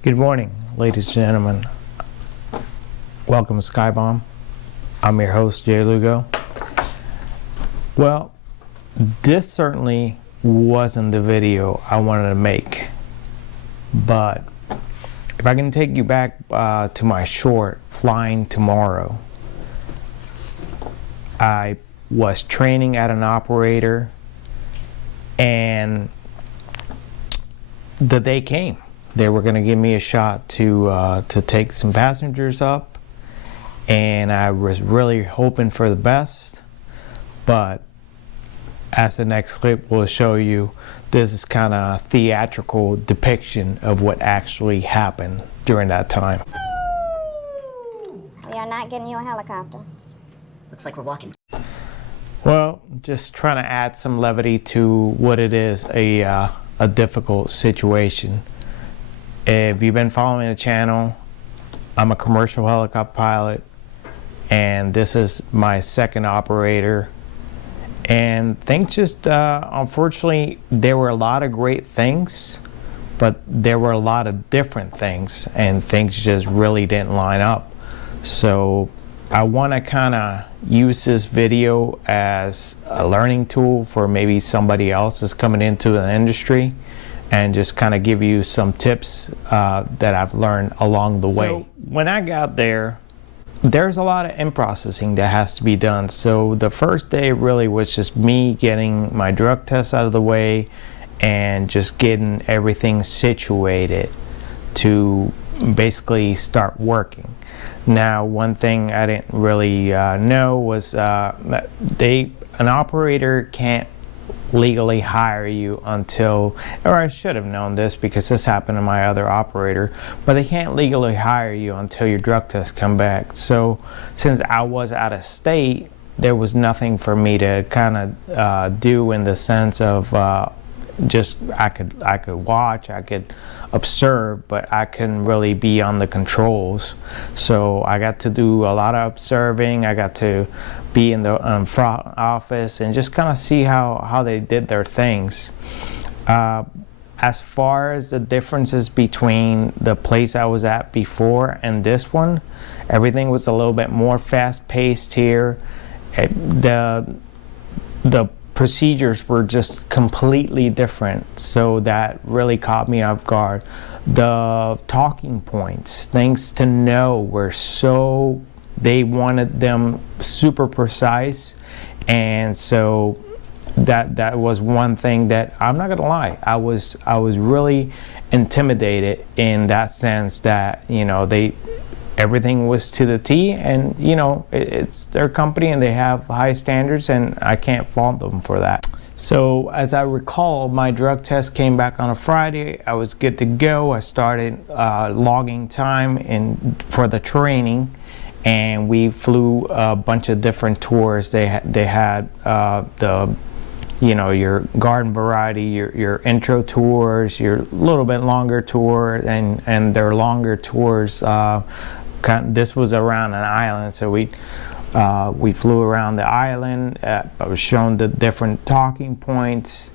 Good morning, ladies and gentlemen. Welcome to Skybomb. I'm your host, Jay Lugo. Well, this certainly wasn't the video I wanted to make, but if I can take you back to my short, Flying Tomorrow, I was training at an operator, and the day came. They were going to give me a shot to take some passengers up, and I was really hoping for the best. But as the next clip will show you, this is kind of a theatrical depiction of what actually happened during that time. We are not getting you a helicopter. Looks like we're walking. Well, just trying to add some levity to what it is, a difficult situation. If you've been following the channel, I'm a commercial helicopter pilot, and this is my second operator. And things just, unfortunately, there were a lot of great things, but there were a lot of different things, and things just really didn't line up. So I want to kind of use this video as a learning tool for maybe somebody else that's coming into the industry, and just kind of give you some tips that I've learned along the way. So when I got there, there's a lot of in-processing that has to be done. So the first day really was just me getting my drug tests out of the way and just getting everything situated to basically start working. Now, one thing I didn't really know was that an operator can't legally hire you until, or I should have known this because this happened to my other operator, but they can't legally hire you until your drug tests come back. So since I was out of state, there was nothing for me to kind of do in the sense of just I could watch, I could observe, but I couldn't really be on the controls. So I got to do a lot of observing. I got to be in the front office and just kind of see how they did their things. As far as the differences between the place I was at before and this one, everything was a little bit more fast-paced here. The procedures were just completely different, so that really caught me off guard. The talking points, things to know, were so, they wanted them super precise, and so that was one thing that, I'm not gonna lie, I was really intimidated in that sense that, you know, everything was to the T, and you know, it's their company and they have high standards, and I can't fault them for that. So as I recall, my drug test came back on a Friday. I was good to go. I started logging time for the training, and we flew a bunch of different tours. They had the, you know, your garden variety, your intro tours, your little bit longer tour, and their longer tours. This was around an island, so we flew around the island. I was shown the different talking points.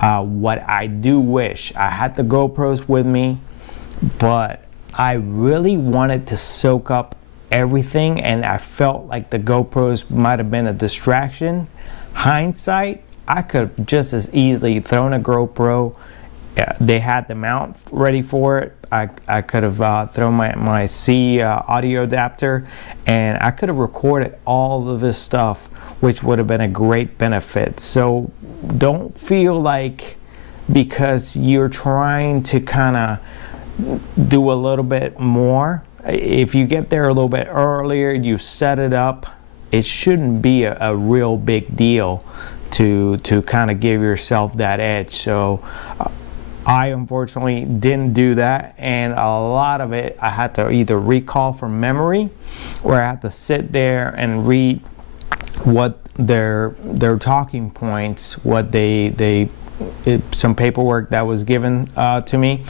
What I do wish, I had the GoPros with me, but I really wanted to soak up everything, and I felt like the GoPros might have been a distraction. Hindsight, I could have just as easily thrown a GoPro. They had the mount ready for it. I could have thrown my C audio adapter, and I could have recorded all of this stuff, which would have been a great benefit. So don't feel like because you're trying to kind of do a little bit more, if you get there a little bit earlier, you set it up, it shouldn't be a real big deal to kind of give yourself that edge. So I unfortunately didn't do that, and a lot of it I had to either recall from memory, or I had to sit there and read what their talking points, what some paperwork that was given to me,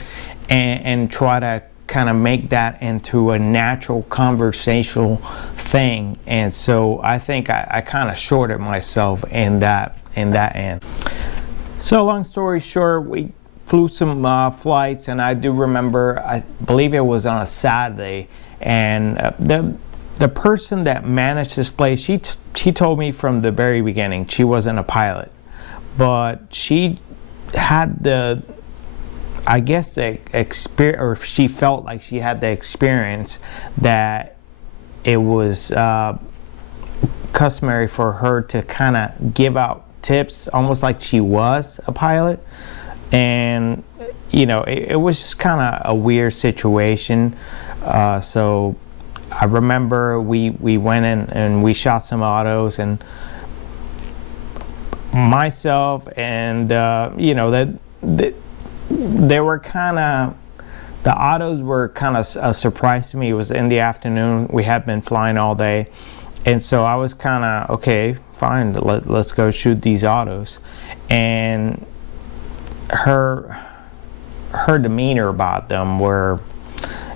and try to kind of make that into a natural conversational thing. And so I think I kind of shorted myself in that end. So long story short, we flew some flights, and I do remember, I believe it was on a Saturday, and the person that managed this place, she told me from the very beginning she wasn't a pilot, but she had I guess the experience, or she felt like she had the experience that it was customary for her to kind of give out tips almost like she was a pilot. And it was just kind of a weird situation. So I remember we went in and we shot some autos, and myself and they were kind of, the autos were kind of a surprise to me. It was in the afternoon. We had been flying all day. And so I was kind of, okay, fine, let's go shoot these autos. And her demeanor about them were,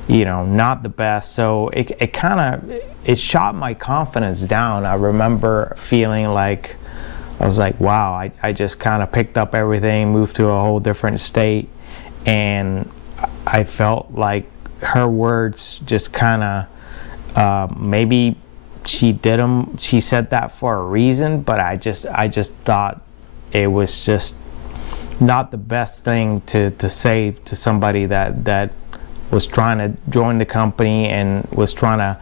not the best. So it shot my confidence down. I remember feeling like, I was like, wow, I just kind of picked up everything, moved to a whole different state. And I felt like her words just kind of, maybe she said that for a reason, but I just thought it was just not the best thing to say to somebody that was trying to join the company and was trying to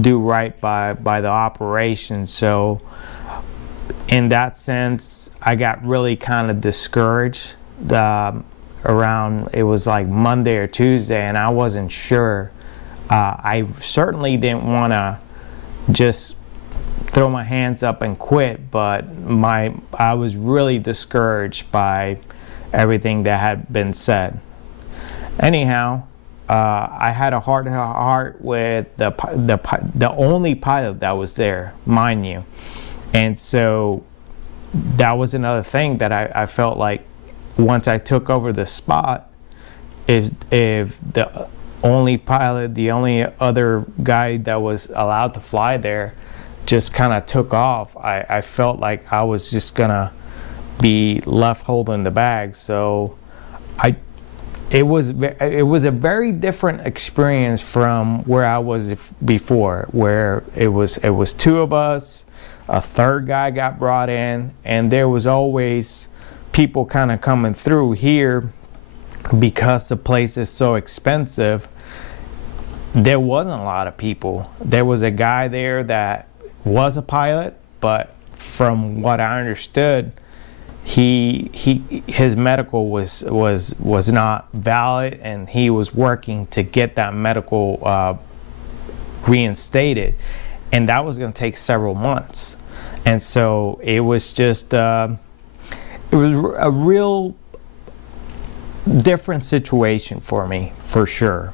do right by the operation. So in that sense, I got really kind of discouraged around, it was like Monday or Tuesday, and I wasn't sure. I certainly didn't want to just throw my hands up and quit, but I was really discouraged by everything that had been said. Anyhow, I had a heart-to-heart with the only pilot that was there, mind you. And so that was another thing that I felt like once I took over the spot, if the only pilot, the only other guy that was allowed to fly there just kind of took off, I felt like I was just gonna be left holding the bag. So it was a very different experience from where I was before, where it was two of us, a third guy got brought in, and there was always people kind of coming through. Here, because the place is so expensive, there wasn't a lot of people. There was a guy there that was a pilot, but from what I understood, his medical was not valid, and he was working to get that medical reinstated, and that was going to take several months. And so it was just it was a real different situation for me, for sure.